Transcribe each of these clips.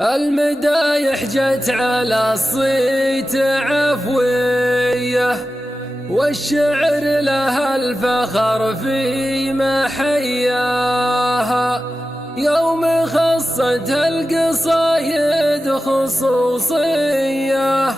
المدايح جت على الصيت عفوية، والشعر لها الفخر في محياها. يوم خصتها القصايد خصوصية،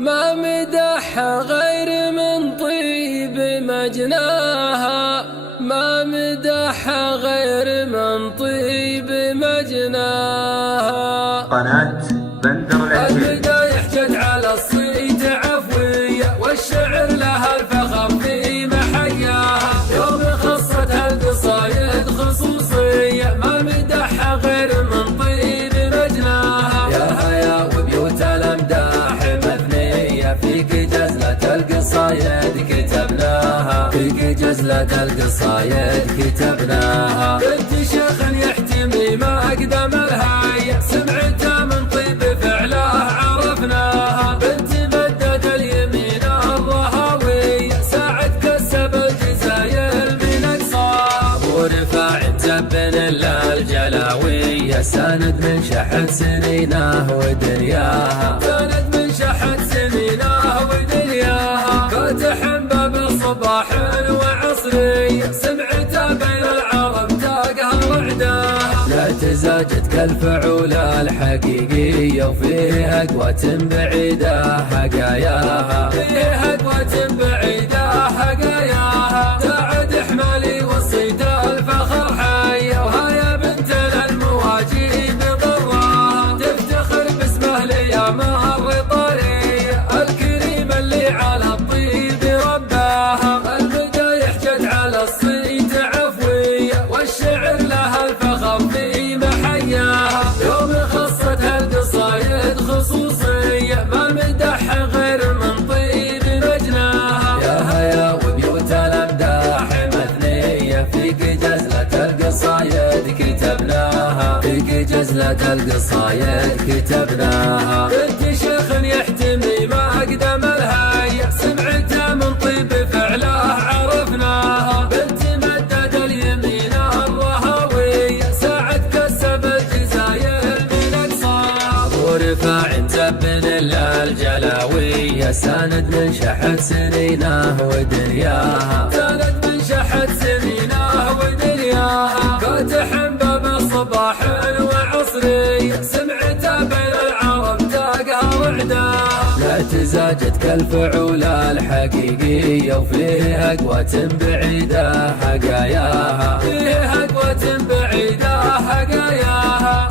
ما مدحها غير من طيب مجناها، ما مدحها غير من طيب مجناها. قناة بندر العتيق. المدايح جت على الصيت عفوية، والشعر لها الفخر في محياها. يوم خصتها القصايد خصوصية، ما مدحها غير من طيب مجناها. يا هيا وبيوت الأمداح مثنية، فيك جزلة القصايد كتبناها، فيك جزلة القصايد كتبناها. بنت شيخ يحتمي ما أقدم الهاية، سمعتها من طيب فعلها عرفناها. بنت بدد اليمين الرهاوية، ساعد كسب الجزاير من أقصاها. ورفاع مزبن الجلاوية، ساند من شحت سنينه ودنياها، ساند من شحت سنينه ودنياها. فاتح باب الصباح وعصرية، سمعتها بين العرب تاقها وعداها. لا تزاجت كالفعولة الحقيقية، وفيها قوة بعيدة حقاياها، فيها قوة بعيدة حقاياها. تعد حمالي وصيت الفخر حية، وهيا بنت المواجيب ضراها. تفتخر باسمه ليامها الرطارية، الكريم اللي على الطيب رباها. المدايح جت على الصيت عفوية، والشعر لها الفخر في محياها. يوم خصتها القصايد خصوصية، ما مدحها غير من طيب مجناها. يا هيا وبيوت الأمداح مثنية، فيك جزلة القصايد كتبناها، فيك جزلة القصايد كتبناها. بنت شيخ يحتمي ما أقدم الهاية، سمعتها من طيب فعلها عرفناها. بنت مدد اليمين الرهاوية، ساعد كسب الجزاير من أقصاها. ورفاع مزبن الجلاوية، ساند من شحت سنينه ودنياها، ساند من شحت سنينه ودنياها. فاتح باب الصباح وعصرية، سمعتها بين العرب تاقها وعداها. لا تزاجت كالفعولة الحقيقية، وفيها قوة بعيدة حقاياها، فيها قوة بعيدة حقاياها.